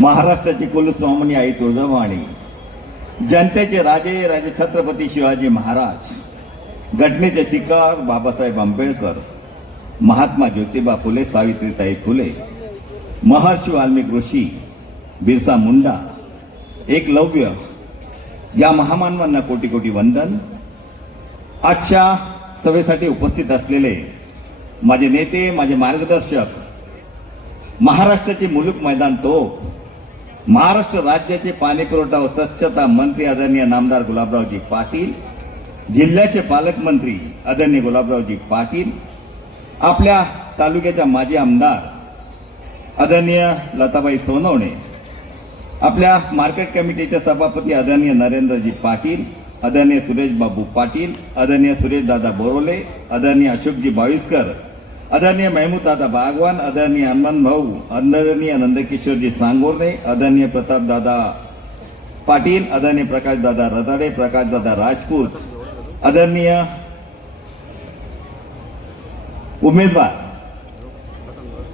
महाराष्ट्राची कुलस्वामिनी आई तुळजाभवानी, जनतेचे राजे राजे छत्रपती शिवाजी महाराज, घटनेचे शिकार बाबासाहेब आंबेडकर, महात्मा ज्योतिबा फुले, सावित्रीताई फुले, महर्षी वाल्मिक ऋषी, बिरसा मुंडा, एकलव्य, या महामानवांना कोटी कोटी वंदन. आजच्या सभेसाठी उपस्थित असलेले माझे नेते, माझे मार्गदर्शक, महाराष्ट्राचे मुलूक मैदान तोप, महाराष्ट्र राज्याचे पाणी पुरवठा व स्वच्छता मंत्री आदरणीय नामदार गुलाबरावजी पाटील, जिल्ह्याचे पालकमंत्री आदरणीय गुलाबरावजी पाटील, आपल्या तालुक्याच्या माजी आमदार आदरणीय लताबाई सोनवणे, आपल्या मार्केट कमिटीचे सभापती आदरणीय नरेंद्रजी पाटील, आदरणीय सुरेश बाबू पाटील, आदरणीय सुरेश दादा बोरोले, आदरणीय अशोकजी बाविस्कर, आदरणीय महमूद दादा बागवान, आदरणीय हनुमान भाऊ, आदरणीय नंदकिशोरजी सांगोर्णे, आदरणीय प्रताप दादा पाटील, आदरणीय प्रकाश दादा रताडे, प्रकाश दादा राजपूत, आदरणीय उमेदवार,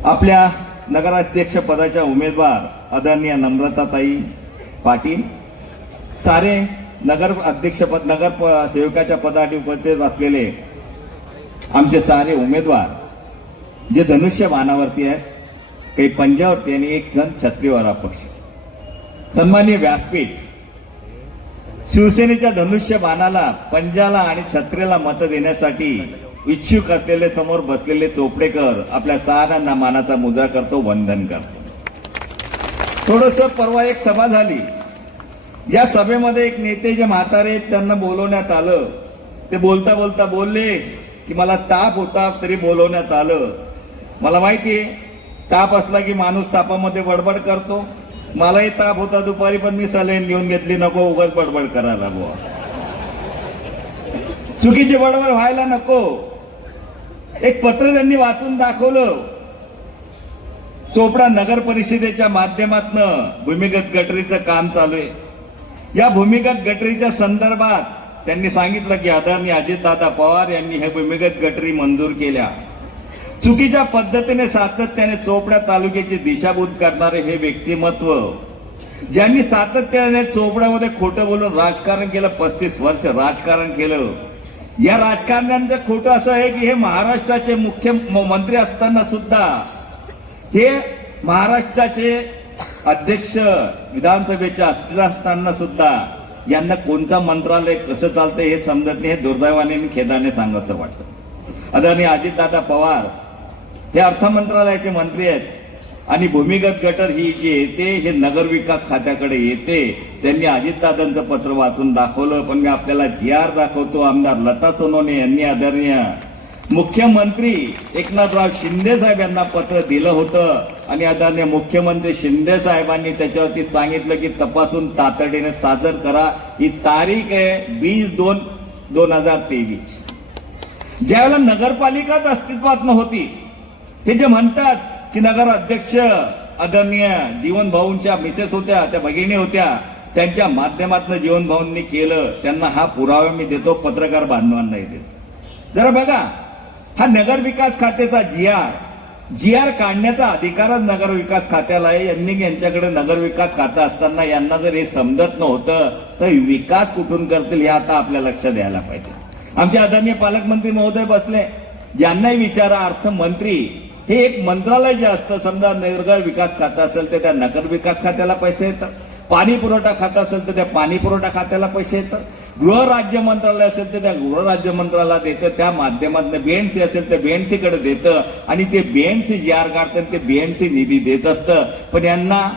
आपल्या नगराध्यक्ष पदाच्या उमेदवार आदरणीय नम्रताताई पाटील, सारे नगर अध्यक्षपद नगर सेवकाच्या पदासाठी उपस्थित असलेले आमचे सारे उमेदवार, जे धनुष्य बाणावरती आहेत, काही पंजावरती आणि एक जण छत्रीवर अपक्ष. सन्माननीय व्यासपीठ, शिवसेनेच्या धनुष्य बाणाला, पंजाला आणि छत्रीला मत देण्यासाठी इच्छुक असलेले समोर बसलेले चोपडेकर आपल्या साऱ्यांना मानाचा मुद्रा करतो, वंदन करतो. थोडस परवा एक सभा झाली. या सभेमध्ये एक नेते जे म्हातारे आहेत त्यांना बोलवण्यात आलं. ते बोलता बोलता बोलले की मला ताप होता तरी बोलवण्यात आलं. मला माहितीये ताप असला की माणूस तापामध्ये बडबड करतो. मलाही ताप होता दुपारी, पण मी सलाईन घेऊन घेतली, नको उगाच बडबड करायला बुवा, चुकीची बडबड व्हायला नको. एक पत्र त्यांनी वाचून दाखवलं. चोपडा नगर परिषदेच्या माध्यमातून भूमिगत गटरीचं काम चालू आहे. या भूमिगत गटरीच्या संदर्भात त्यांनी सांगितलं की आदरणीय अजितदादा पवार यांनी हे भूमिगत गटरी मंजूर केल्या. चुकीच्या पद्धतीने सातत्याने चोपडा तालुक्याची दिशाभूल करणारे हे व्यक्तिमत्व, ज्यांनी सातत्याने चोपड्यामध्ये खोटं बोलून राजकारण केलं, 35 वर्ष राजकारण केलं. या राजकारण्यांचं खोटं असं आहे की हे महाराष्ट्राचे मुख्यमंत्री असताना सुद्धा, हे महाराष्ट्राचे अध्यक्ष विधानसभेचे असताना सुद्धा यांना कोणतं मंत्रालय कसं चालतंय हे समजत नाही. हे दुर्दैवाने आणि खेदाने सांगावंसं वाटतं. आदरणीय अजितदादा पवार हे अर्थ मंत्रालयाचे मंत्री आहेत आणि भूमिगत गटर ही जी येते हे नगर विकास खात्याकडे येते. त्यांनी अजितदादांचं पत्र वाचून दाखवलं, पण मी आपल्याला GR दाखवतो. आमदार लता सोनवणे यांनी आदरणीय मुख्यमंत्री एकनाथराव शिंदे साहेब यांना पत्र दिलं होतं आणि आदरणीय मुख्यमंत्री शिंदे साहेबांनी त्याच्यावरती सांगितलं की तपासून तातडीने सादर करा. ही तारीख आहे 20/2/2023. ज्यावेळेला नगरपालिकाच अस्तित्वात नव्हती, हे जे म्हणतात की नगर अध्यक्ष आदरणीय जीवन भाऊंच्या मिसेस होत्या, त्या भगिनी होत्या, त्यांच्या माध्यमातून जीवन भाऊंनी केलं. त्यांना हा पुरावा मी देतो, पत्रकार बांधवांनाही देतो. जरा बघा, हा नगर विकास खात्याचा GR काढण्याचा अधिकारच नगर विकास खात्याला आहे. यांच्याकडे नगर विकास खातं असताना यांना जर हे समजत नव्हतं तर विकास कुठून करतील हे आता आपल्या लक्षात द्यायला पाहिजे. आमचे आदरणीय पालकमंत्री महोदय बसले, यांनाही विचारा. अर्थमंत्री हे एक मंत्रालय जे असतं, समजा नगर विकास खातं असेल तर त्या नगर विकास खात्याला पैसे येतात, पाणी पुरवठा खातं असेल तर त्या पाणी पुरवठा खात्याला पैसे येतात, गृह राज्य मंत्रालय असेल तर त्या गृह राज्य मंत्रालयाला देतं, त्या माध्यमातून BNC असेल तर BNC कडे देतं आणि ते BNC GR काढतात, ते BNC निधी देत असतं. पण यांना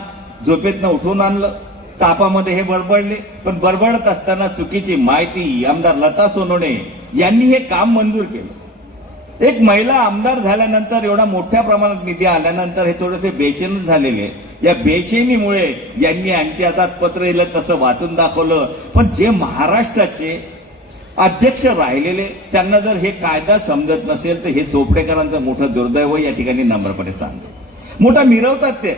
झोपेतनं उठून आणलं, तापामध्ये हे बडबडले. पण बडबडत असताना चुकीची माहिती आमदार लता सोनवणे यांनी हे काम मंजूर केलं. एक महिला आमदार झाल्यानंतर, एवढा मोठ्या प्रमाणात निधी आल्यानंतर हे थोडेसे बेचैन झालेले. या बेचैनीमुळे यांनी यांच्या हातात पत्र दिलं, तसं वाचून दाखवलं. पण जे महाराष्ट्राचे अध्यक्ष राहिलेले त्यांना जर हे कायदा समजत नसेल तर हे चोपडेकरांचं मोठं दुर्दैव या ठिकाणी नम्रपणे सांगतो. मोठा मिरवतात ते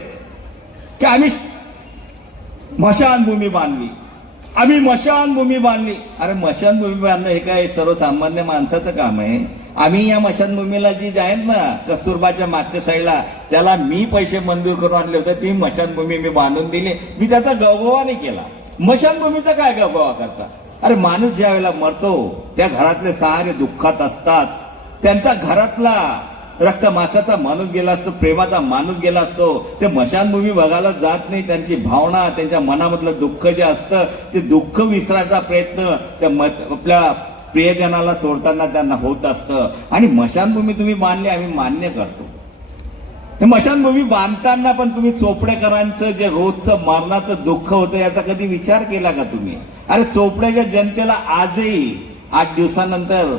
की आम्ही स्मशानभूमी बांधली, आम्ही मशानभूमी बांधली. अरे मशानभूमी बांधणं हे काय सर्वसामान्य माणसाचं काम आहे? आम्ही या मशानभूमीला जी आहेत ना कस्तुरबाच्या मागच्या साईडला, त्याला मी पैसे मंजूर करून आणले होते. ती मशानभूमी मी बांधून दिली. मी त्याचा गवगवा नाही केला. मशानभूमीचा काय गवगवा करता? अरे माणूस ज्या वेळेला मरतो त्या घरातले सहारे दुःखात असतात. त्यांचा घरातला रक्त मासाचा माणूस गेला असतो, प्रेमाचा माणूस गेला असतो. ते मशानभूमी बघायला जात नाही. त्यांची भावना, त्यांच्या मनामधलं दुःख जे असतं ते दुःख विसरायचा प्रयत्न त्या आपल्या प्रियजनाला सोडताना त्यांना होत असतं. आणि मशानभूमी तुम्ही बांधली, आम्ही मान्य करतो. हे मशानभूमी बांधताना पण तुम्ही चोपडेकरांचं जे रोजचं मरणाचं दुःख होतं याचा कधी विचार केला का तुम्ही? अरे चोपड्याच्या जनतेला आजही 8 दिवसानंतर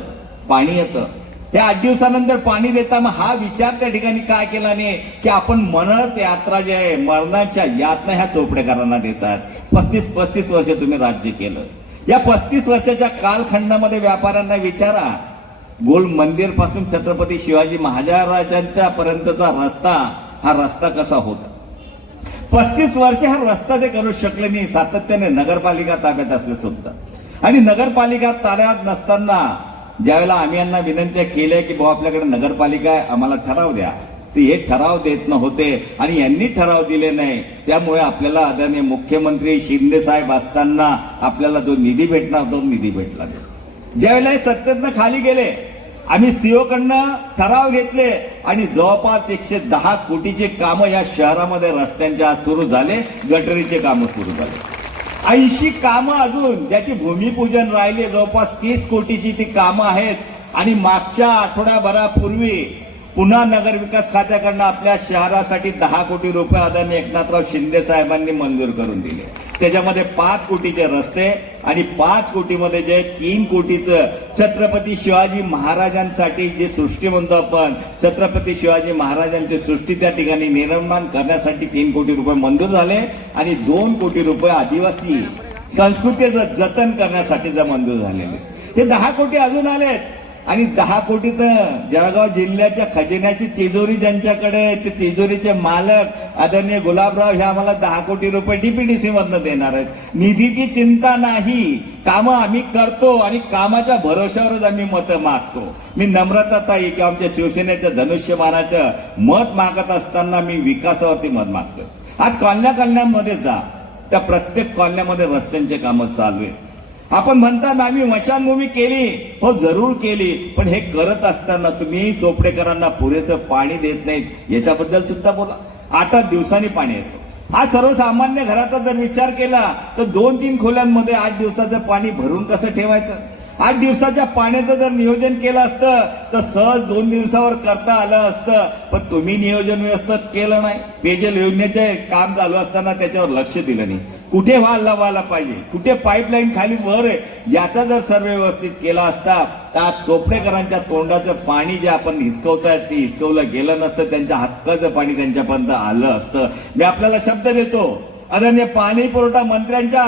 पाणी येतं. हे 8 दिवसानंतर पाणी देताना हा विचार त्या ठिकाणी काय केला नाही की आपण मरणात यात्रा जे आहे, मरणाच्या यातना ह्या चोपडेकरांना देतात. 35 वर्ष तुम्ही राज्य केलं. या 35 वर्षाच्या कालखंडामध्ये व्यापाऱ्यांना विचारा, गोल मंदिर पासून छत्रपती शिवाजी महाराजांच्या पर्यंतचा रस्ता, हा रस्ता कसा होता? 35 वर्ष हा रस्ता ते करू शकले नाही. सातत्याने नगरपालिका ताब्यात असले सुद्धा. आणि नगरपालिका ताब्यात नसताना ज्यावेळेला आम्ही यांना विनंत्या केल्या की भाऊ आपल्याकडे नगरपालिका आहे, आम्हाला ठराव द्या, ते हे ठराव देत नव्हते. आणि यांनी ठराव दिले नाही. त्यामुळे आपल्याला आदरणीय मुख्यमंत्री शिंदे साहेब असताना आपल्याला जो निधी भेटणार तो निधी भेटला नाही. ज्यावेळेला हे सत्तेतनं खाली गेले, आम्ही सीओ कडनं ठराव घेतले आणि जवळपास 110 कोटीचे कामं या शहरामध्ये रस्त्यांच्या आज सुरू झाले. गटरीचे कामं सुरू झाले. 80 कामं अजून ज्याची भूमिपूजन राहिले, जवळपास 30 कोटीची ती कामं आहेत. आणि मागच्या आठवड्याभरापूर्वी पुन्हा नगर विकास खात्याकडनं आपल्या शहरासाठी 10 कोटी रुपये आदरणीय एकनाथराव शिंदे साहेबांनी मंजूर करून दिले. त्याच्यामध्ये 5 कोटीचे रस्ते आणि 5 कोटीमध्ये जे 3 कोटीचं छत्रपती शिवाजी महाराजांसाठी जे सृष्टी म्हणतो आपण, छत्रपती शिवाजी महाराजांची सृष्टी त्या ठिकाणी निर्माण करण्यासाठी 3 कोटी रुपये मंजूर झाले. आणि 2 कोटी रुपये आदिवासी संस्कृतीचं जतन करण्यासाठी मंजूर झालेले. हे 10 कोटी अजून आलेत. आणि 10 कोटी तर जळगाव जिल्ह्याच्या खजिन्याची तिजोरी ज्यांच्याकडे, ते तिजोरीचे मालक आदरणीय गुलाबराव हे आम्हाला 10 कोटी रुपये डीपीडीसी मधनं देणार आहेत. निधीची चिंता नाही, कामं आम्ही करतो आणि कामाच्या भरोश्यावरच आम्ही मतं मागतो. मी नम्रताताई किंवा आमच्या शिवसेनेचं धनुष्यबाणाचं मत मागत असताना मी विकासावरती मत मागतो. आज कॉलन्यांमध्ये जा, त्या प्रत्येक कॉलन्यामध्ये रस्त्यांचे कामं चालू आहेत. आपण म्हणतात आम्ही मशानभूमी केली, हो जरूर केली, पण हे करत असताना तुम्ही चोपडेकरांना पुरेसं पाणी देत नाहीत याच्याबद्दल सुद्धा बोला. 8 दिवसांनी पाणी येतो. आज सर्वसामान्य घराचा जर विचार केला तर 2-3 खोल्यांमध्ये 8 दिवसाचं पाणी भरून कसं ठेवायचं? 8 दिवसाच्या पाण्याचं जर नियोजन केलं असतं तर सहज 2 दिवसावर करता आलं असतं. पण तुम्ही नियोजन व्यवस्थित केलं नाही. पेयजल योजनेचे काम चालू असताना त्याच्यावर लक्ष दिलं नाही. कुठे व्हायला पाहिजे, कुठे पाईपलाईन खाली वर आहे, याचा जर सर्वे व्यवस्थित केला असता तर आज चोपडेकरांच्या तोंडाचं पाणी जे आपण हिसकवतायत ते हिसकवलं गेलं नसतं. त्यांच्या हक्काचं पाणी त्यांच्यापर्यंत आलं असतं. मी आपल्याला शब्द देतो, आदरणीय पाणी पुरवठा मंत्र्यांच्या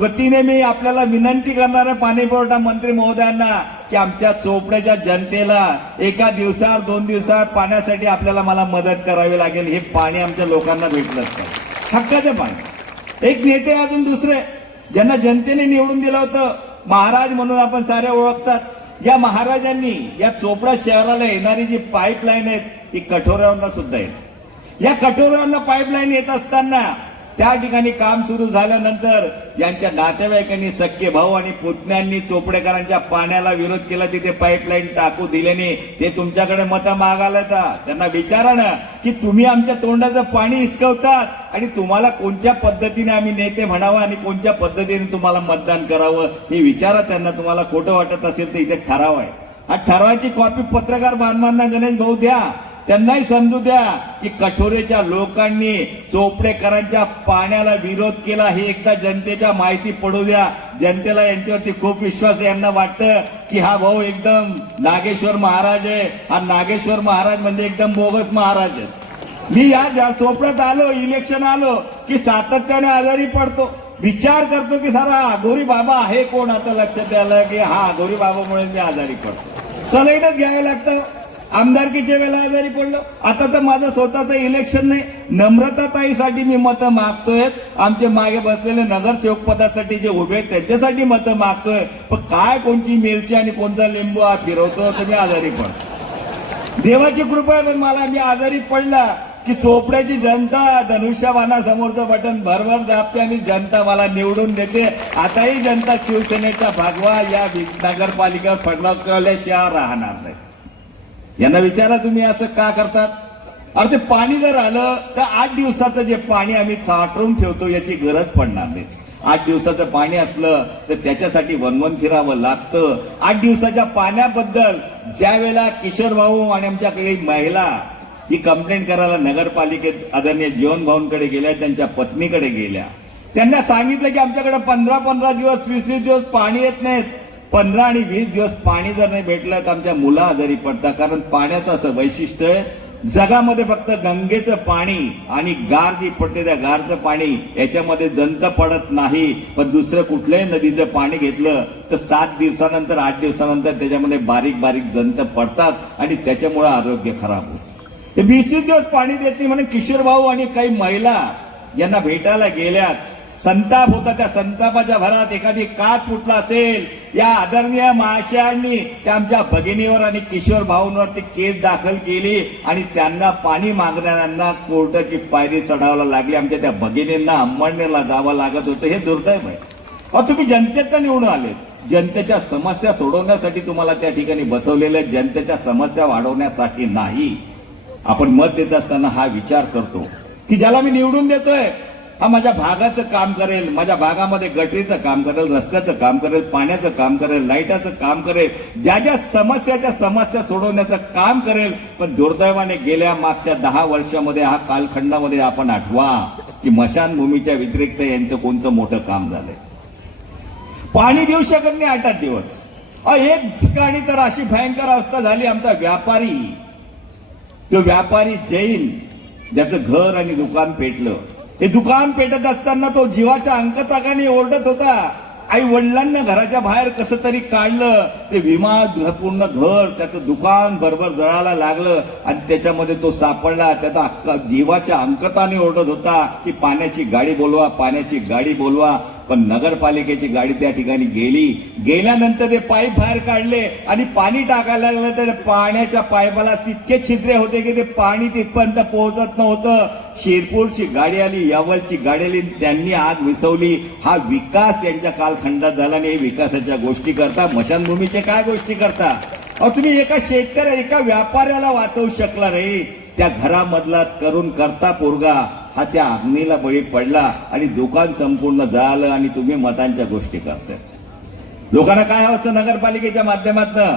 वतीने मी आपल्याला विनंती करणार आहे, पाणी पुरवठा मंत्री महोदयांना, की आमच्या चोपड्याच्या जनतेला 1 दिवसाआड 2 दिवसाआड पाण्यासाठी आपल्याला मला मदत करावी लागेल. हे पाणी आमच्या लोकांना भेटलं असतं, हक्काचं पाणी. एक नेते अजून दुसरे ज्यांना जनतेने निवडून दिलं होतं, महाराज म्हणून आपण सारे ओळखतात. या महाराजांनी या चोपडा शहराला येणारी जी पाईपलाईन आहे ती कठोऱ्यावरनं सुद्धा येते. या कठोऱ्यावरनं पाईपलाईन येत असताना त्या ठिकाणी काम सुरू झाल्यानंतर यांच्या नातेवाईकांनी, सख्खे भाऊ आणि पुतण्यांनी चोपडेकरांच्या पाण्याला विरोध केला. तिथे पाईपलाईन टाकू दिले नाही. ते तुमच्याकडे मतं मागायला येतात. त्यांना विचारा ना की तुम्ही आमच्या तोंडाचं पाणी हिसकवतात आणि तुम्हाला कोणत्या पद्धतीने आम्ही नेते म्हणावं आणि कोणत्या पद्धतीने तुम्हाला मतदान करावं हे विचारा त्यांना. तुम्हाला खोटं वाटत असेल तर इथे ठराव आहे. हा ठरावाची कॉपी पत्रकार बांधवांना गणेश भाऊ द्या, त्यांनाही समजू द्या की कठोरेच्या लोकांनी चोपडेकरांच्या पाण्याला विरोध केला. हे एकदा जनतेच्या माहिती पडू द्या. जनतेला यांच्यावरती खूप विश्वास आहे. यांना वाटतं की हा भाऊ एकदम नागेश्वर महाराज आहे. हा नागेश्वर महाराज म्हणजे एकदम बोगस महाराज आहे. मी या चोपड्यात आलो, इलेक्शन आलो की सातत्याने आजारी पडतो. विचार करतो की सारा अघोरी बाबा आहे कोण. आता लक्षात आलं की हा अघोरी बाबामुळे मी आजारी पडतो. सलाईनच घ्यावं लागतं. आमदारकीच्या वेळेला आजारी पडलो. आता तर माझं स्वतःचं इलेक्शन नाही, नम्रताताईसाठी मी मतं मागतोय. आमचे मागे बसलेले नगरसेवक पदासाठी जे उभे आहेत त्यांच्यासाठी मतं मागतोय. पण काय कोणची मिरची आणि कोणता लिंबू हा फिरवतो तर मी आजारी पडतो. देवाची कृपा आहे, पण मला मी आजारी पडला की चोपड्याची जनता धनुष्यबाणासमोरचं बटन भरभर दाबते आणि जनता मला निवडून देते. आताही जनता शिवसेनेचा भागवा या नगरपालिकेवर फडकवल्याशिवाय राहणार नाही. यांना विचारा तुम्ही असं का करतात. अरे ते पाणी जर आलं तर 8 दिवसाचं जे पाणी आम्ही साठवून ठेवतो याची गरज पडणार नाही. 8 दिवसाचं पाणी असलं तर त्याच्यासाठी वनवन फिरावं लागतं. 8 दिवसाच्या पाण्याबद्दल ज्या वेळेला किशोर भाऊ आणि आमच्या काही महिला ही कंप्लेंट करायला नगरपालिकेत आदरणीय जीवन भाऊंकडे गेल्या, त्यांच्या पत्नीकडे गेल्या, त्यांना सांगितलं की आमच्याकडे 15-15 दिवस 20-20 दिवस पाणी येत नाहीत. 15 आणि 20 दिवस पाणी जर नाही भेटलं तर आमच्या मुलं आजारी पडतात. कारण पाण्याचं असं वैशिष्ट्य आहे, जगामध्ये फक्त गंगेचं पाणी आणि गार जी पडते त्या गारचं पाणी याच्यामध्ये जंत पडत नाही. पण दुसरं कुठल्याही नदीचं पाणी घेतलं तर 7 दिवसानंतर 8 दिवसानंतर त्याच्यामध्ये बारीक बारीक जंत पडतात आणि त्याच्यामुळे आरोग्य खराब होतं. 20 दिवस पाणी देत नाही म्हणून किशोर भाऊ आणि काही महिला यांना भेटायला गेल्यात. संताप होता, त्या संतापाच्या भरात एखादी काच फुटला असेल. या आदरणीय महाशयांनी त्या आमच्या भगिनीवर आणि किशोर भाऊंवरती केस दाखल केली आणि त्यांना पाणी मागणाऱ्यांना कोर्टाची पायरी चढावायला लागली. आमच्या त्या भगिनींना अंमळनेरला जावं लागत होतं. हे दुर्दैव आहे. अहो तुम्ही जनतेत निवडून आले, जनतेच्या समस्या सोडवण्यासाठी तुम्हाला त्या ठिकाणी बसवलेल्या, जनतेच्या समस्या वाढवण्यासाठी नाही. आपण मत देत असताना हा विचार करतो की ज्याला मी निवडून देतोय हा माझ्या भागाचं काम करेल, माझ्या भागामध्ये गटरीचं काम करेल, रस्त्याचं काम करेल, पाण्याचं काम करेल, लाईटाचं काम करेल, ज्या ज्या समस्याच्या समस्या सोडवण्याचं काम करेल. पण दुर्दैवाने गेल्या मागच्या 10 वर्षामध्ये हा कालखंडामध्ये आपण आठवा की मशानभूमीच्या व्यतिरिक्त यांचं कोणतं मोठं काम झालंय. पाणी देऊ शकत नाही 8-8 दिवस. एक ठिकाणी तर अशी भयंकर अवस्था झाली, आमचा व्यापारी, तो व्यापारी जैन, ज्याचं घर आणि दुकान पेटलं. हे दुकान पेटत असताना तो जीवाच्या अंकताकाने ओरडत होता. आई वडिलांना घराच्या बाहेर कसं तरी काढलं, ते विमा पूर्ण घर, त्याचं दुकान बरोबर जळायला लागलं आणि त्याच्यामध्ये तो सापडला. त्याचा जीवाच्या अंकताने ओरडत होता की पाण्याची गाडी बोलवा, पाण्याची गाडी बोलवा. पण नगरपालिकेची गाडी त्या ठिकाणी गेल्यानंतर ते पाईप बाहेर काढले आणि पाणी टाकायला लागलं तर पाण्याच्या पाईपाला इतके छिद्रे होते की ते पाणी तिथपर्यंत पोहोचत नव्हतं. शिरपूरची गाडी आली, यावलची गाडी आली, त्यांनी आग विसवली. हा विकास यांच्या कालखंडात झाला आणि विकासाच्या गोष्टी करता, मशानभूमीच्या काय गोष्टी करता. अहो तुम्ही एका शेतकऱ्या, एका व्यापाऱ्याला वाचवू शकला नाही. त्या घरामधला करून करता पोरगा हा त्या अग्नीला बळी पडला आणि दुकान संपूर्ण झालं आणि तुम्ही मतांच्या गोष्टी करताय. लोकांना काय हवं, नगरपालिकेच्या माध्यमातून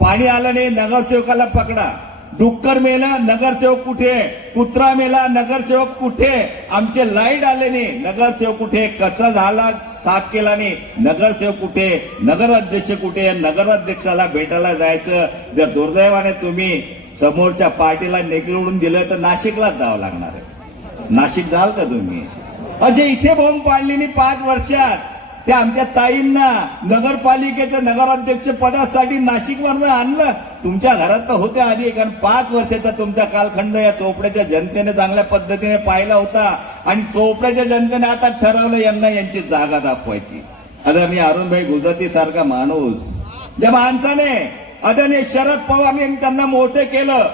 पाणी आलं नाही, नगरसेवकाला पकडा. डुक्कर मेला, नगरसेवक कुठे? कुत्रा मेला, नगरसेवक कुठे? आमचे लाईट आले नाही, नगरसेवक कुठे? कचरा झाला, साफ केला नाही, नगरसेवक कुठे? नगराध्यक्ष कुठे? नगराध्यक्षाला भेटायला जायचं. जर दुर्दैवाने तुम्ही समोरच्या पार्टीला निवडून दिलं तर नाशिकलाच जावं लागणार आहे. नाशिक जाल का तुम्ही? अजय इथे बॉम्ब पाडली नाही 5 वर्षात. त्या आमच्या ताईंना नगरपालिकेच्या नगराध्यक्ष पदासाठी नाशिकवरनं आणलं. तुमच्या घरात तर होत्या आधी, कारण 5 वर्षाचा तुमचा कालखंड या चोपड्याच्या जनतेने चांगल्या पद्धतीने पाहिला होता आणि चोपड्याच्या जनतेने आता ठरवलं यांना यांची जागा दाखवायची. आदरणीय अरुणभाई गुजराती सारखा माणूस, ज्या माणसाने आदरणीय शरद पवारांनी त्यांना मोठे केलं,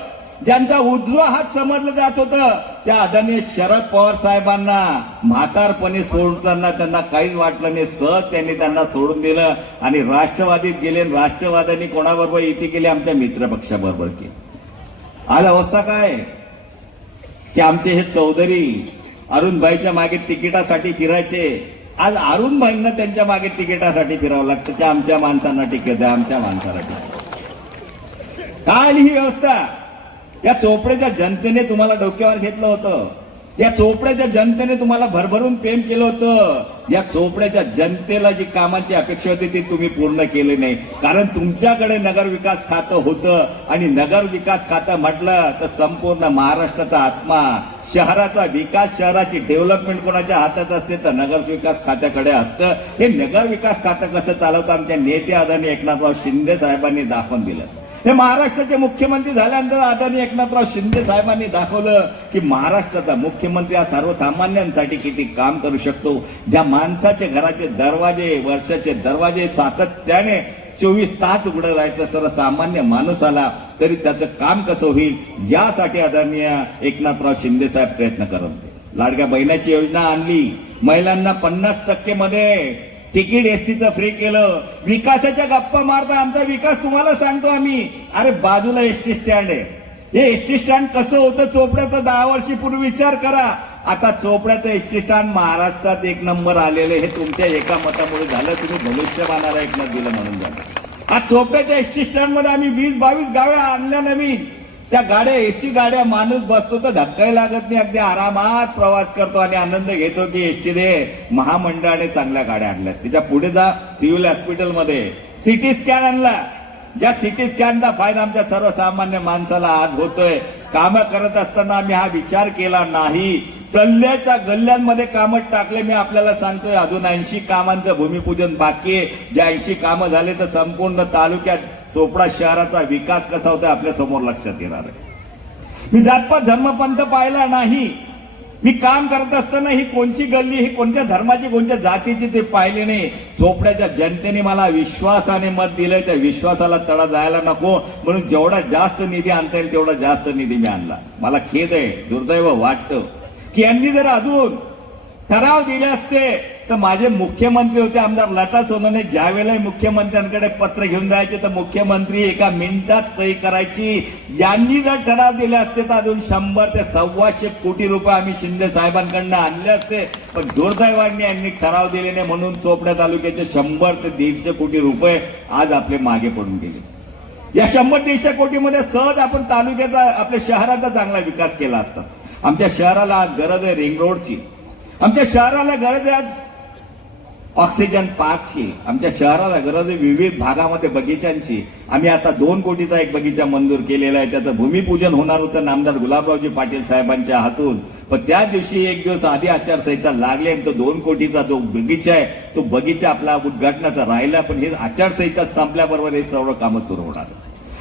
ज्यांचा उजवा हात समजलं जात होतं, त्या आदरणीय शरद पवार साहेबांना म्हातारपणे सोडताना त्यांना काहीच वाटलं नाही. सहज त्यांनी त्यांना सोडून दिलं आणि राष्ट्रवादीत गेले. राष्ट्रवाद्यांनी कोणाबरोबर युती केली? आमच्या मित्रपक्षाबरोबर केली. आज अवस्था काय की आमचे हे चौधरी अरुणभाईच्या मागे तिकिटासाठी फिरायचे. आज अरुणभाईंना त्यांच्या मागे तिकिटासाठी फिरावं लागतं. त्या आमच्या माणसांना तिकीट द्या, आमच्या माणसाला तिकीट. काय ही व्यवस्था? या चोपड्याच्या जनतेने तुम्हाला डोक्यावर घेतलं होतं. या चोपड्याच्या जनतेने तुम्हाला भरभरून प्रेम केलं होतं. या चोपड्याच्या जनतेला जी कामाची अपेक्षा होती ती तुम्ही पूर्ण केली नाही. कारण तुमच्याकडे नगर विकास खातं होतं आणि नगर विकास खातं म्हटलं तर संपूर्ण महाराष्ट्राचा आत्मा, शहराचा विकास, शहराची डेव्हलपमेंट कोणाच्या हातात असते तर नगर विकास खात्याकडे असतं. हे नगर विकास खातं कसं चालवतं आमच्या नेते आदरणीय एकनाथराव शिंदे साहेबांनी दाखवून दिलं. हे महाराष्ट्राचे मुख्यमंत्री झाल्यानंतर आदरणीय एकनाथराव शिंदे साहेबांनी दाखवलं की महाराष्ट्राचा मुख्यमंत्री हा सर्वसामान्यांसाठी किती काम करू शकतो. ज्या माणसाचे घराचे दरवाजे, वर्षाचे दरवाजे सातत्याने 24 तास उघडं राहायचं सर्वसामान्य माणूस आला तरी त्याचं काम कसं होईल यासाठी आदरणीय एकनाथराव शिंदे साहेब प्रयत्न करत होते. लाडक्या बहिणाची योजना आणली, महिलांना 50% मध्ये तिकीट एसटीचं फ्री केलं. विकासाच्या गप्पा मारता आमचा विकास तुम्हाला सांगतो आम्ही. अरे बाजूला एसटी स्टँड आहे, हे एसटी स्टँड कसं होतं चोपड्याचं 10 वर्षापूर्वी विचार करा. आता चोपड्याचं एसटी स्टँड महाराष्ट्रात 1 नंबर आलेले हे तुमच्या एका मतामुळे झालं. तुम्ही धनुष्यबाणाला एक मत दिलं म्हणून झालं. आज चोपड्याच्या एसटी स्टँड मध्ये आम्ही 20-22 गाड्या आणल्या नवीन. त्या गाड्या एसी गाड्या, माणूस बसतो तर धक्काही लागत नाही, अगदी आरामात प्रवास करतो आणि आनंद घेतो की एसटीने महामंडळाने चांगल्या गाड्या आणल्या. त्याच्या पुढे जा, सिव्हिल हॉस्पिटलमध्ये सिटी स्कॅन आणला. ज्या सिटी स्कॅनचा फायदा आमच्या सर्वसामान्य माणसाला आज होतोय. कामं करत असताना आम्ही हा विचार केला नाही. गल्ल्याच्या गल्ल्यांमध्ये कामं टाकले. मी आपल्याला सांगतोय अजून 80 कामांचं भूमिपूजन बाकी आहे. ज्या 80 कामं झाले तर संपूर्ण तालुक्यात चोपडा शहराचा विकास कसा होता आपल्या समोर लक्षात येणार आहे. मी जातपात धर्मपंथ पाहिला नाही. मी काम करत असताना ही कोणची गल्ली, ही कोणत्या धर्माची, कोणत्या जातीची ते पाहिले नाही. चोपड्याच्या जनतेने मला विश्वासाने मत दिलंय. त्या विश्वासाला तडा जायला नको म्हणून जेवढा जास्त निधी आणता येईल तेवढा जास्त निधी मी आणला. मला खेद आहे, दुर्दैव वाटतं की यांनी जर अजून ठराव दिले असते तर माझे मुख्यमंत्री होते आमदार लता सोनवणे, ज्या वेळेला मुख्यमंत्र्यांकडे पत्र घेऊन जायचे तर मुख्यमंत्री एका मिनिटात सही करायची. यांनी जर ठराव दिले असते तर अजून 100 ते 125 कोटी रुपये आम्ही शिंदे साहेबांकडनं आणले असते. पण दुर्दैवाने यांनी ठराव दिले नाही म्हणून चोपडा तालुक्याचे 100 ते 150 कोटी रुपये आज आपले मागे पडून गेले. या 100-150 कोटीमध्ये सहज आपण तालुक्याचा, आपल्या शहराचा चांगला विकास केला असता. आमच्या शहराला आज गरज आहे रिंग रोडची. आमच्या शहराला गरज आहे आज ऑक्सिजन पार्कची. आमच्या शहराला गरज आहे विविध भागामध्ये बगीच्यांची. आम्ही आता 2 कोटीचा एक बगीचा मंजूर केलेला आहे. त्याचं भूमिपूजन होणार होतं नामदार गुलाबरावजी पाटील साहेबांच्या हातून. पण त्या दिवशी 1 दिवस आधी आचारसंहिता लागली आणि तो 2 कोटीचा जो बगीचा आहे तो बगीचा आपला उद्घाटनाचा राहिला. पण हे आचारसंहिता संपल्याबरोबर हे सर्व कामं सुरू होणार.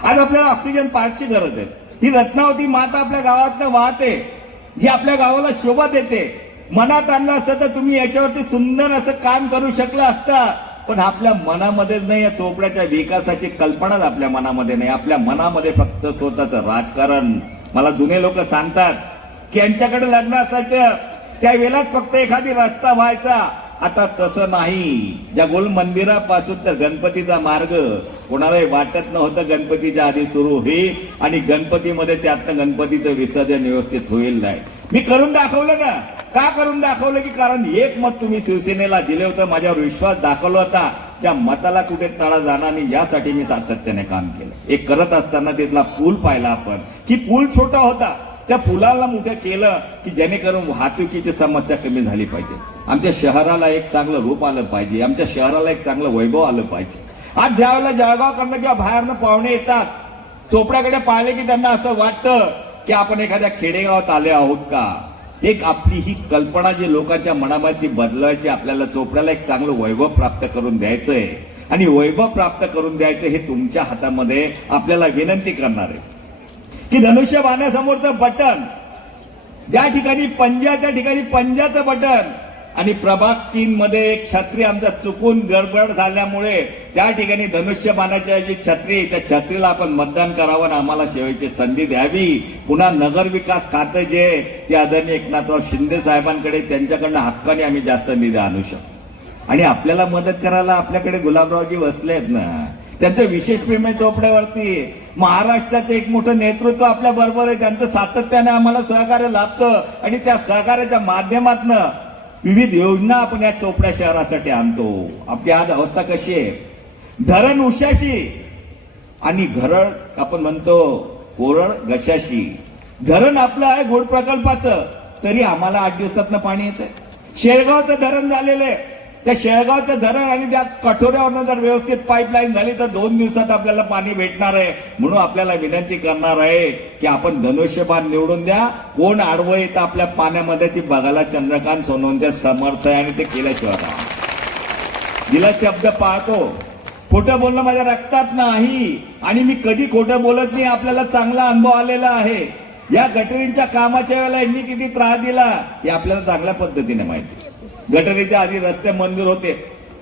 आज आपल्याला ऑक्सिजन पार्कची गरज आहे. ही रत्नावती माता आपल्या गावातनं वाहते, जी आपल्या गावाला शोभा देते. मनात आणलं असतं तर तुम्ही याच्यावरती सुंदर असं काम करू शकलं असता. पण आपल्या मनामध्येच नाही. या चोपड्याच्या विकासाची कल्पनाच आपल्या मनामध्ये नाही. आपल्या मनामध्ये फक्त स्वतःचं राजकारण. मला जुने लोक सांगतात की यांच्याकडे लग्न असायचं त्यावेळेलाच फक्त एखादी रस्ता व्हायचा. आता तसं नाही. ज्या गोल मंदिरापासून तर गणपतीचा मार्ग कोणालाही वाटत नव्हतं गणपतीच्या आधी सुरू होईल आणि गणपतीमध्ये त्यातनं गणपतीचं विसर्जन व्यवस्थित होईल नाही. मी करून दाखवलं ना. का करून दाखवलं की कारण एक मत तुम्ही शिवसेनेला दिले होतं, माझ्यावर विश्वास दाखवला होता. त्या मताला कुठे तडा जाणार नाही यासाठी मी सातत्याने काम केलं. एक करत असताना तिथला पूल पाहिला आपण की पूल छोटा होता. त्या पुलाला मोठं केलं की जेणेकरून वाहतुकीची समस्या कमी झाली पाहिजे. आमच्या शहराला एक चांगलं रूप आलं पाहिजे. आमच्या शहराला एक चांगलं वैभव आलं पाहिजे. आज ज्यावेळेला जळगावकडनं किंवा बाहेरनं पाहुणे येतात चोपड्याकडे पाहिले की त्यांना असं वाटतं की आपण एखाद्या खेडेगावात आले आहोत का. एक आपली ही कल्पना जी लोकांच्या मनामध्ये ती बदलायची. आपल्याला चोपड्याला एक चांगलं वैभव प्राप्त करून द्यायचंय आणि वैभव प्राप्त करून द्यायचं हे तुमच्या हातामध्ये. आपल्याला विनंती करणार आहे की धनुष्य बाणासमोरचं बटन, ज्या ठिकाणी पंजा त्या ठिकाणी पंजाचं बटन आणि प्रभाग 3 मध्ये एक छत्री आमचा चुकून गडबड झाल्यामुळे त्या ठिकाणी धनुष्य बाणाची जी छत्री त्या छत्रीला आपण मतदान करावं आणि आम्हाला शेवटची संधी द्यावी. पुन्हा नगर विकास खातं जे ते आदरणीय एकनाथराव शिंदे साहेबांकडे, त्यांच्याकडनं हक्काने आम्ही जास्त निधी आणू शकतो. आणि आपल्याला मदत करायला आपल्याकडे गुलाबरावजी बसले आहेत ना. त्यांचं विशेष प्रेम आहे चोपड्यावरती. महाराष्ट्राचं एक मोठं नेतृत्व आपल्या बरोबर आहे. त्यांचं सातत्याने आम्हाला सहकार्य लाभतं आणि त्या सहकार्याच्या माध्यमातनं विविध योजना आपण या चोपड्या शहरासाठी आणतो. आपली आज अवस्था कशी आहे. धरण उशाशी आणि घरळ आपण म्हणतो कोरळ गशाशी. धरण आपलं आहे गोड प्रकल्पाचं तरी आम्हाला 8 दिवसातनं पाणी येतंय. शेळगावचं धरण झालेलं आहे. त्या शेळगावचं धरण आणि त्या कठोऱ्यावरनं जर व्यवस्थित पाईपलाईन झाली तर 2 दिवसात आपल्याला पाणी भेटणार आहे. म्हणून आपल्याला विनंती करणार आहे की आपण धनुष्यबाण निवडून द्या. कोण आडवं येतं आपल्या पाण्यामध्ये ती बघायला चंद्रकांत सोनवणे समर्थ आहे आणि ते केल्याशिवाय दिला शब्द पाळतो. खोटं बोलणं माझ्या रक्तात नाही आणि मी कधी खोटं बोलत नाही. आपल्याला चांगला अनुभव आलेला आहे. या गटरींच्या कामाच्या वेळेला यांनी किती त्रास दिला हे आपल्याला चांगल्या पद्धतीने माहिती. गटरीच्या आधी रस्ते मंजूर होते,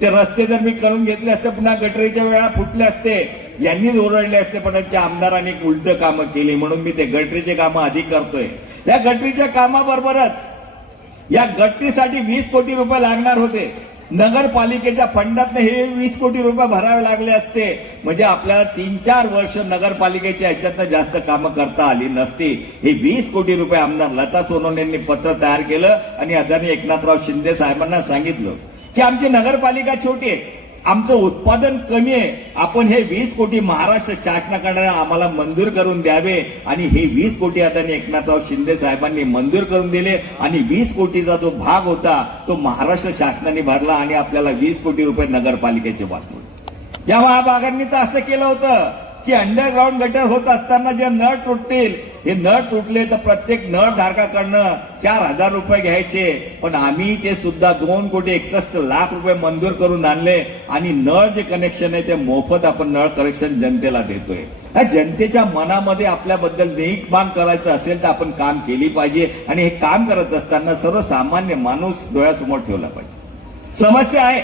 ते रस्ते जर मी करून घेतले असते पुन्हा गटरीच्या वेळा फुटले असते, यांनीच ओरडले असते, पण त्या आमदारांनी उलट कामं केली म्हणून मी ते गटरीचे कामं आधी करतोय. या गटरीच्या कामाबरोबरच या गटरीसाठी 20 कोटी रुपये लागणार होते. नगरपालिकेच्या फंडात हे 20 कोटी रुपये भरावे लागले असते म्हणजे आपल्याला 3-4 वर्ष नगरपालिकेच्या ह्याच्यात जास्त कामं करता आली नसती. हे 20 कोटी रुपये आमदार लता सोनवणे यांनी पत्र तयार केलं आणि आदरणीय एकनाथराव शिंदे साहेबांना सांगितलं की आमची नगरपालिका छोटी आहे, आमचं उत्पादन कमी आहे, आपण हे 20 कोटी महाराष्ट्र शासनाकडे आम्हाला मंजूर करून द्यावे. आणि हे 20 कोटी आदरणीय एकनाथराव शिंदे साहेबांनी मंजूर करून दिले आणि 20 कोटीचा जो भाग होता तो महाराष्ट्र शासनाने भरला आणि आपल्याला 20 कोटी रुपये नगरपालिकेचे वाचवले. या महाभागांनी तर असं केलं होतं की अंडरग्राऊंड गटर होत असताना जे नळ तुटतील, हे नळ तुटले तर प्रत्येक नळ धारकाकडनं 4,000 रुपये घ्यायचे, पण आम्ही ते सुद्धा 2,61,00,000 रुपये मंजूर करून आणले आणि नळ जे कनेक्शन आहे ते मोफत आपण नळ कनेक्शन जनतेला देतोय. जनतेच्या मनामध्ये आपल्याबद्दल देखभाल करायचं असेल तर आपण काम केली पाहिजे आणि हे काम करत असताना सर्वसामान्य माणूस डोळ्यासमोर ठेवला पाहिजे. समस्या आहे,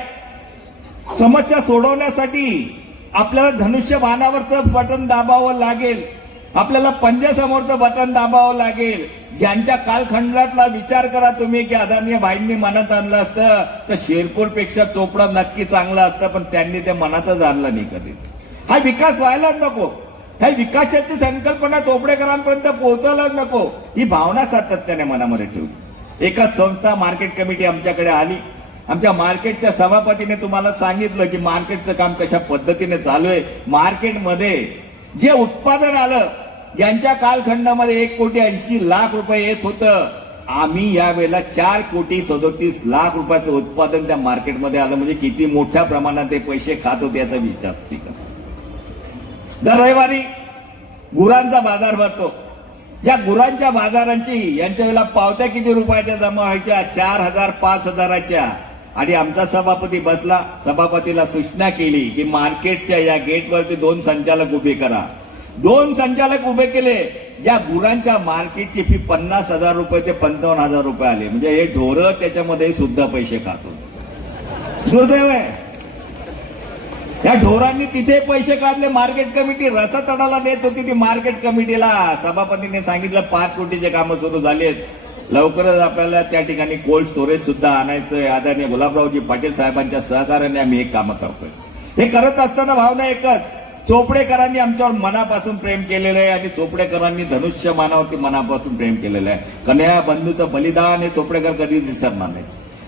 समस्या सोडवण्यासाठी आपल्याला धनुष्यबाणावरचं बटन दाबावं लागेल, आपल्याला पंजासमोरचं बटन दाबावं लागेल. ज्यांच्या कालखंडातला विचार करा तुम्ही की आदरणीय भाईंनी मनात आणलं असतं तर शेरपूरपेक्षा चोपडा नक्की चांगला असतं, पण त्यांनी ते मनातच आणलं नाही कधी. हा विकास व्हायलाच नको, ह्या विकासाची संकल्पना चोपडेकरांपर्यंत पोहोचायलाच नको, ही भावना सातत्याने मनामध्ये ठेवली. एका संस्था मार्केट कमिटी आमच्याकडे आली. आमच्या मार्केटच्या सभापतीने तुम्हाला सांगितलं की मार्केटचं काम कशा पद्धतीने चालू आहे. मार्केटमध्ये जे उत्पादन आलं, यांच्या कालखंडामध्ये 1,80,00,000 रुपये येत होतं, आम्ही यावेळेला 4,37,00,000 रुपयाचं उत्पादन त्या मार्केटमध्ये आलं. म्हणजे किती मोठ्या प्रमाणात ते पैसे खात होते याचा विचार करा. दर रविवारी गुरांचा बाजार भरतो. या गुरांच्या बाजारांची यांच्या वेळेला पावत्या किती रुपयाच्या जमा व्हायच्या? 4,000 5,000च्या. आणि आमचा सभापती बसला, सभापतीला सूचना केली की मार्केटच्या या गेटवरती 2 संचालक उभे करा. 2 संचालक उभे केले. या गुरांच्या मार्केटची फी 50,000 रुपये ते 55,000 रुपये आले. म्हणजे हे ढोरं त्याच्यामध्ये सुद्धा पैसे खात होते. दुर्दैव आहे, या ढोरांनी तिथे पैसे काढले. मार्केट कमिटी रसा तडाला देत होती ती मार्केट कमिटीला. सभापतीने सांगितलं 5 कोटीचे कामं सुरू झालेत, लवकरच आपल्याला त्या ठिकाणी कोल्ड स्टोरेज सुद्धा आणायचंय. आदरणीय गुलाबरावजी पाटील साहेबांच्या सहकार्याने आम्ही हे कामं करतोय. हे करत असताना भावना एकच, चोपडेकरांनी आमच्यावर मनापासून प्रेम केलेलं आहे आणि चोपडेकरांनी धनुष्यबाणावरती मनापासून प्रेम केलेलं आहे. कन्हैया बंधूचं बलिदान हे चोपडेकर कधीच विसरणार नाही.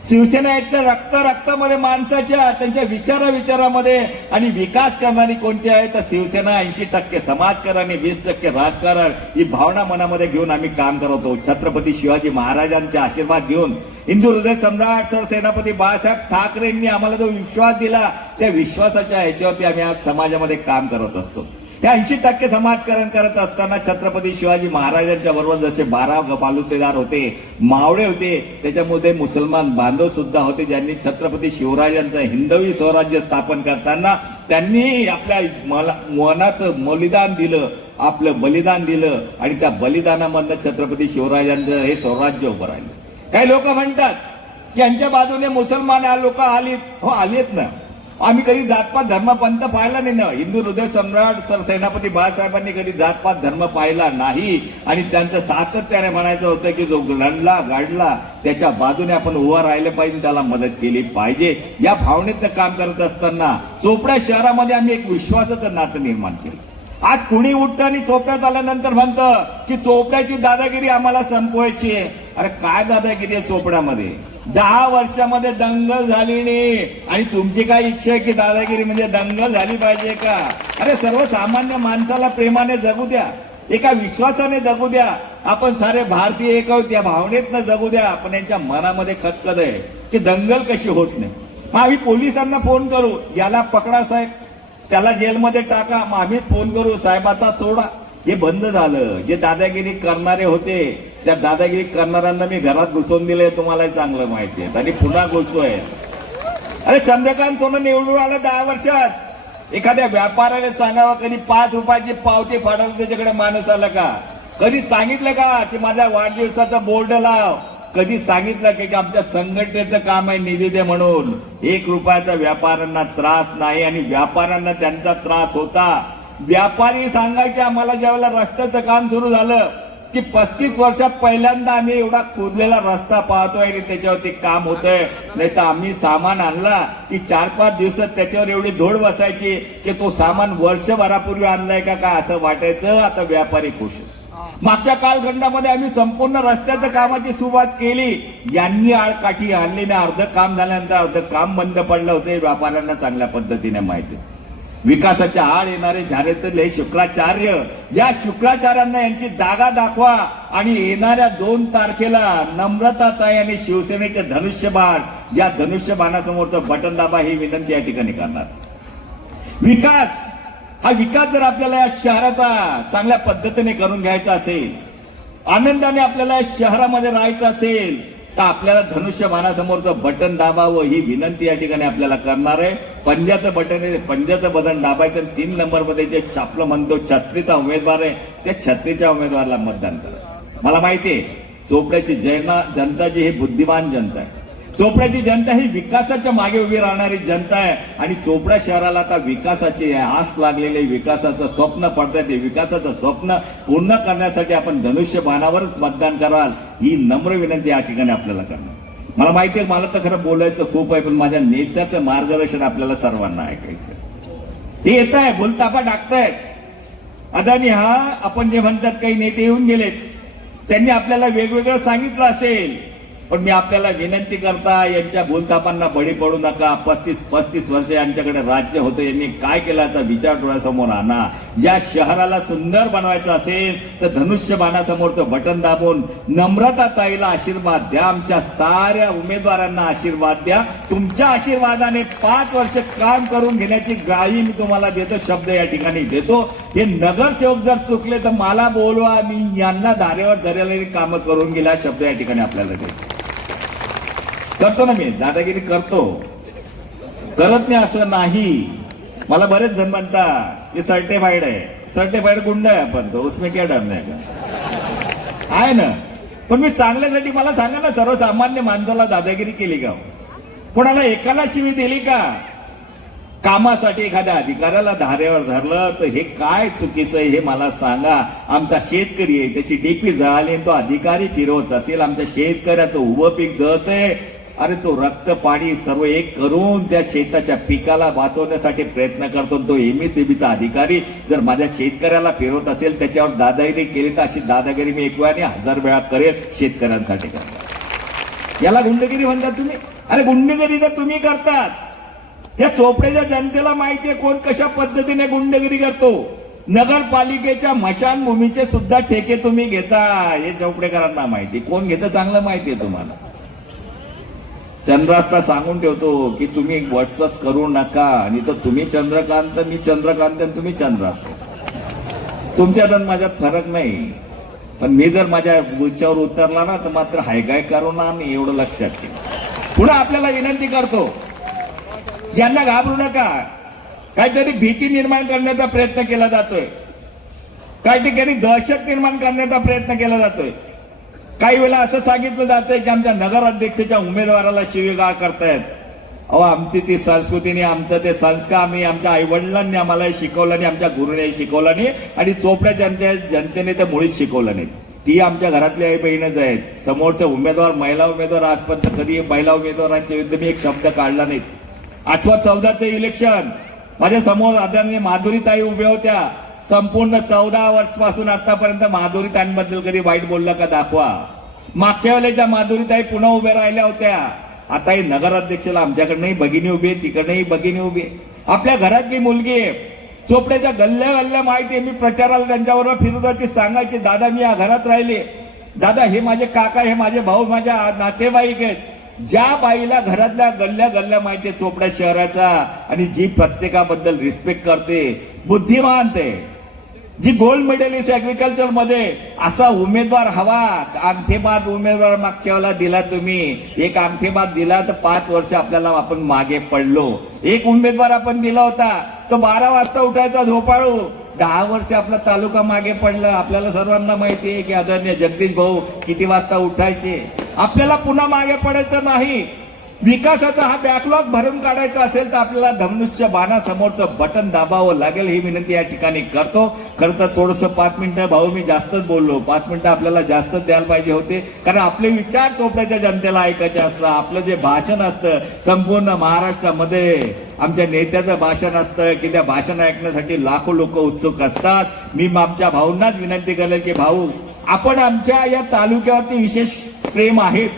शिवसेना एक तर रक्तामध्ये माणसाच्या त्यांच्या विचारामध्ये आणि विकास करणारी कोणची आहे तर शिवसेना 80% समाजकारण आणि 20% राजकारण, ही भावना मनामध्ये घेऊन आम्ही काम करतो. छत्रपती शिवाजी महाराजांचे आशीर्वाद घेऊन हिंदू हृदय सम्राट सर सेनापती बाळासाहेब ठाकरेंनी आम्हाला जो विश्वास दिला त्या विश्वासाच्या ह्याच्यावरती आम्ही आज समाजामध्ये काम करत असतो. या 80% समाजकारण करत असताना छत्रपती शिवाजी महाराजांच्या बरोबर जसे 12 पालुतेदार होते, मावळे होते, त्याच्यामध्ये मुसलमान बांधव सुद्धा होते, ज्यांनी छत्रपती शिवरायांचं हिंदवी स्वराज्य स्थापन करताना त्यांनी आपल्या मनाचं बलिदान दिलं, आपलं बलिदान दिलं आणि त्या बलिदानामधनं छत्रपती शिवरायांचं हे स्वराज्य उभं राहिलं. काही लोक म्हणतात की यांच्या बाजूने मुसलमान लोक आलीत. हो, आलीत ना. आम्ही कधी जातपात धर्मपंथ पाहिला नाही ना. हिंदू हृदय सम्राट सर सेनापती बाळासाहेबांनी कधी जातपात धर्म पाहिला नाही आणि त्यांचं सातत्याने म्हणायचं होतं की जो लढला गाडला त्याच्या बाजूने आपण उभं राहिलं पाहिजे, त्याला मदत केली पाहिजे. या भावनेतनं काम करत असताना चोपडा शहरामध्ये आम्ही एक विश्वासाचं नातं निर्माण केलं. आज कुणी उठतं आणि चोपड्यात आल्यानंतर म्हणतं की चोपड्याची दादागिरी आम्हाला संपवायची आहे. अरे काय दादागिरी आहे चोपड्यामध्ये? 10 वर्षामध्ये दंगल झाली नाही आणि तुमची काय इच्छा आहे की दादागिरी म्हणजे दंगल झाली पाहिजे का? अरे सर्वसामान्य माणसाला प्रेमाने जगू द्या, एका विश्वासाने जगू द्या. आपण सारे भारतीय एक आहोत या भावनेतनं जगू द्या. पण यांच्या मनामध्ये खतखत आहे की दंगल कशी होत नाही. मग आम्ही पोलिसांना फोन करू, याला पकडा साहेब, त्याला जेलमध्ये टाका. मग आम्हीच फोन करू, साहेब आता सोडा. हे बंद झालं. जे दादागिरी करणारे होते त्या दादागिरी करणाऱ्यांना मी घरात घुसवून दिले, तुम्हाला चांगलं माहिती आहे, आणि पुन्हा घुसतोय. अरे चंद्रकांत सोनवणे निवडून आलं 10 वर्षात, एखाद्या व्यापाऱ्याने सांगावं कधी 5 रुपयाची पावती फाडायला त्याच्याकडे माणूस आला का? कधी सांगितलं का की माझ्या वाढदिवसाचा बोर्ड लाव? कधी सांगितलं की आमच्या संघटनेचं काम आहे निधी दे म्हणून? 1 रुपयाचा व्यापाऱ्यांना त्रास नाही आणि व्यापाऱ्यांना त्यांचा त्रास होता. व्यापारी सांगायचे आम्हाला ज्यावेळेला रस्त्याचं काम सुरू झालं की 35 वर्षात पहिल्यांदा आम्ही एवढा खोदलेला रस्ता पाहतोय आणि त्याच्यावरती काम होतंय. नाही तर आम्ही सामान आणला की 4-5 दिवसात त्याच्यावर एवढी धोड बसायची की तो सामान वर्षभरापूर्वी आणलाय का काय असं वाटायचं. आता व्यापारी खुश. मागच्या कालखंडामध्ये आम्ही संपूर्ण रस्त्याच्या कामाची सुरुवात केली. यांनी आळकाठी आणली ना, अर्ध काम झाल्यानंतर अर्ध काम बंद पडलं होतं. व्यापाऱ्यांना चांगल्या पद्धतीने माहिती. विकासाच्या आड येणारे झाले तर हे शुक्राचार्य. या शुक्राचार्यांना यांची जागा दाखवा आणि येणाऱ्या 2 तारखेला नम्रताताई आणि शिवसेनेचे धनुष्यबाण, या धनुष्यबाणासमोरचं बटन दाबा ही विनंती या ठिकाणी करणार. विकास जर आपल्याला या शहराचा चांगल्या पद्धतीने करून घ्यायचा असेल, आनंदाने आपल्याला या शहरामध्ये राहायचं असेल, तर आपल्याला धनुष्यबाणासमोरचं बटन दाबावं ही विनंती या ठिकाणी आपल्याला करणार आहे. पंजाचं बटन दाबायचं. 3 नंबरमध्ये जे छापलं म्हणतो छत्रीचा उमेदवार आहे, त्या छत्रीच्या उमेदवाराला मतदान करायचं. मला माहितीये चोपड्याची जनता जी ही बुद्धिमान जनता आहे. चोपड्याची जनता ही विकासाच्या मागे उभी राहणारी जनता आहे आणि चोपडा शहराला आता विकासाची आस लागलेले, विकासाचं स्वप्न पडतंय. ते विकासाचं स्वप्न पूर्ण करण्यासाठी आपण धनुष्यबाणावरच मतदान कराल ही नम्र विनंती या ठिकाणी आपल्याला करणार. मला माहिती आहे मला तर खरं बोलायचं खूप आहे, पण माझ्या नेत्याचं मार्गदर्शन आपल्याला सर्वांना ऐकायचं. हे येत आहे बोलतापा टाकतायत. अदानी आपण जे म्हणतात काही नेते येऊन गेलेत, त्यांनी आपल्याला वेगवेगळं सांगितलं असेल, पण मी आपल्याला विनंती करता यांच्या भूलथापांना बळी पडू नका. 35 वर्ष यांच्याकडे राज्य होतं, यांनी काय केलं याचा विचार डोळ्यासमोर आणा. या शहराला सुंदर बनवायचं असेल तर धनुष्यबाणासमोरचं बटन दाबून नम्रताताईला आशीर्वाद द्या. आमच्या साऱ्या उमेदवारांना आशीर्वाद द्या. तुमच्या आशीर्वादाने 5 वर्ष काम करून घेण्याची ग्वाही मी तुम्हाला देतो, शब्द या ठिकाणी देतो. हे नगरसेवक जर चुकले तर मला बोलवा, मी यांना धारेवर धरलेली कामं करून गेला, शब्द या ठिकाणी आपल्याला देतो. करतो ना, मी दादागिरी करतो, करत नाही असं नाही. मला बरेच जण म्हणतात की सर्टिफाईड आहे. सर्टिफाईड गुंड आहे आपण, तो उसमें क्या डर नाही का? आहे ना. पण मी चांगल्यासाठी मला सांगा ना, सर्वसामान्य माणसाला दादागिरी केली का? कोणाला एकाला शिवी दिली का? कामासाठी एखाद्या अधिकाऱ्याला धारेवर धरलं तर हे काय चुकीचं आहे हे मला सांगा. आमचा शेतकरी आहे, त्याची डीपी जळाली आणि तो अधिकारी फिरवत असेल, आमच्या शेतकऱ्याचं उभं पीक जळतंय, अरे तो रक्त पाणी सर्व एक करून त्या शेताच्या पिकाला वाचवण्यासाठी प्रयत्न करतो. तो एमएससीबीचा अधिकारी जर माझ्या शेतकऱ्याला फिरवत असेल, त्याच्यावर दादागिरी केली तर अशी दादागिरी मी 1 वेळा नाही 1000 वेळा करेल शेतकऱ्यांसाठी. याला गुंडगिरी म्हणतात तुम्ही? अरे गुंडगिरी तर तुम्ही करतात. या चोपड्याच्या जनतेला माहितीये कोण कशा पद्धतीने गुंडगिरी करतो. नगरपालिकेच्या मशानभूमीचे सुद्धा ठेके तुम्ही घेता, हे चोपडेकरांना माहिती. कोण घेतं चांगलं माहितीये तुम्हाला. चंद्रास्ता सांगून ठेवतो की तुम्ही वर्चस्व करू नका, आणि तर तुम्ही चंद्रकांत, मी चंद्रकांत आणि तुम्ही चंद्रास्त. तुमच्यात आणि माझ्यात फरक नाही. पण मी जर माझ्या गुच्छावर उतरला ना तर मात्र हायगाय करू ना, आणि एवढं लक्षात ठेव. पुन्हा आपल्याला विनंती करतो, यांना घाबरू नका. काहीतरी भीती निर्माण करण्याचा प्रयत्न केला जातोय, काही ठिकाणी दहशत निर्माण करण्याचा प्रयत्न केला जातोय. काही वेळा असं सांगितलं जातंय की आमच्या नगराध्यक्षाच्या उमेदवाराला शिवीगाळ करतायत. अहो, आमची ती संस्कृतीने, आमचं ते संस्कार नाही, आमच्या आई वडिलांनी आम्हाला शिकवलं नाही, आमच्या गुरुने शिकवलं नाही, आणि चोपड्या जनतेने तर मुळीच शिकवलं नाही. ती आमच्या घरातली आई बहीणच आहेत. समोरचा उमेदवार महिला उमेदवार आजपर्यंत कधी महिला उमेदवारांच्या विरुद्ध मी एक शब्द काढला नाही. 8-14चं इलेक्शन माझ्या समोर आदरणीय माधुरीताई उभ्या होत्या. संपूर्ण 14 वर्षापासून आतापर्यंत माधुरीताईंबद्दल कधी वाईट बोललं का दाखवा. मागच्या वेळेच्या माधुरीताई पुन्हा उभ्या राहिल्या होत्या. आता ही नगराध्यक्षाला आमच्याकडनंही भगिनी उभी आहे, तिकडनंही भगिनी उभी आहे. आपल्या घरातली मुलगी आहे. चोपड्याच्या गल्ल्या माहिती आहे. मी प्रचाराला त्यांच्याबरोबर फिरत होती, सांगायची दादा मी या घरात राहिले, दादा हे माझे काका, हे माझे भाऊ, माझ्या नातेवाईक आहेत. ज्या बाईला घरातल्या गल्ल्या माहितीये चोपड्या शहराचा, आणि जी प्रत्येकाबद्दल रिस्पेक्ट करते, बुद्धिमान, ते जी गोल्ड मेडलिस्ट ऍग्रिकल्चर मध्ये, असा उमेदवार हवा. अंगठेबाद उमेदवार मागच्या वेळेला दिला तुम्ही. एक अंगठेबाद दिला तर 5 वर्ष आपल्याला आपण मागे पडलो. एक उमेदवार आपण दिला होता तो 12 वाजता उठायचा झोपाळू. 10 वर्ष आपला तालुका मागे पडला. आपल्याला सर्वांना माहिती आहे की आदरणीय जगदीश भाऊ किती वाजता उठायचे. आपल्याला पुन्हा मागे पडायचं नाही. विकासाचा हा बॅकलॉग भरून काढायचा असेल तर आपल्याला धनुष्य बाणासमोरचं बटन दाबावं लागेल, ही विनंती या ठिकाणी करतो. खरं तर थोडंसं 5 मिनिटं भाऊ मी जास्तच बोललो. 5 मिनिटं आपल्याला जास्तच द्यायला पाहिजे होते, कारण आपले विचार चोपड्याच्या जनतेला ऐकायचे असतं. आपलं जे भाषण असतं संपूर्ण महाराष्ट्रामध्ये आमच्या नेत्याचं भाषण असतं की त्या भाषण ऐकण्यासाठी लाखो लोक उत्सुक असतात. मी आमच्या भाऊंनाच विनंती करेल की भाऊ, आपण आमच्या या तालुक्यावरती विशेष प्रेम आहेच,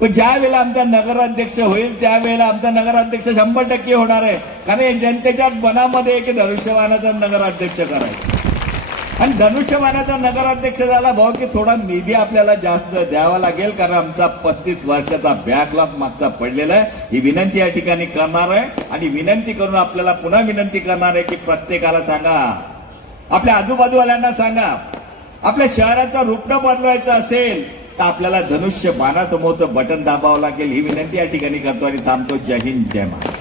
पण ज्या वेळेला आमचा नगराध्यक्ष होईल त्यावेळेला आमचा नगराध्यक्ष 100% होणार आहे. कारण जनतेच्या मनामध्ये की धनुष्यबाणाचा नगराध्यक्ष करायचा, आणि धनुष्यबाणाचा नगराध्यक्ष झाला भाऊ की थोडा निधी आपल्याला जास्त द्यावा लागेल, कारण आमचा 35 वर्षाचा बॅकलॉग मागचा पडलेला आहे. ही विनंती या ठिकाणी करणार आहे. आणि विनंती करून आपल्याला पुन्हा विनंती करणार आहे की प्रत्येकाला सांगा, आपल्या आजूबाजूवाल्यांना सांगा, आपल्या शहराचा रूपटं बदलवायचं असेल तर आपल्याला धनुष्य बाणासमोरचं बटन दाबावं लागेल. ही विनंती या ठिकाणी करतो आणि थांबतो. जय हिंद, जय महाराष्ट्र.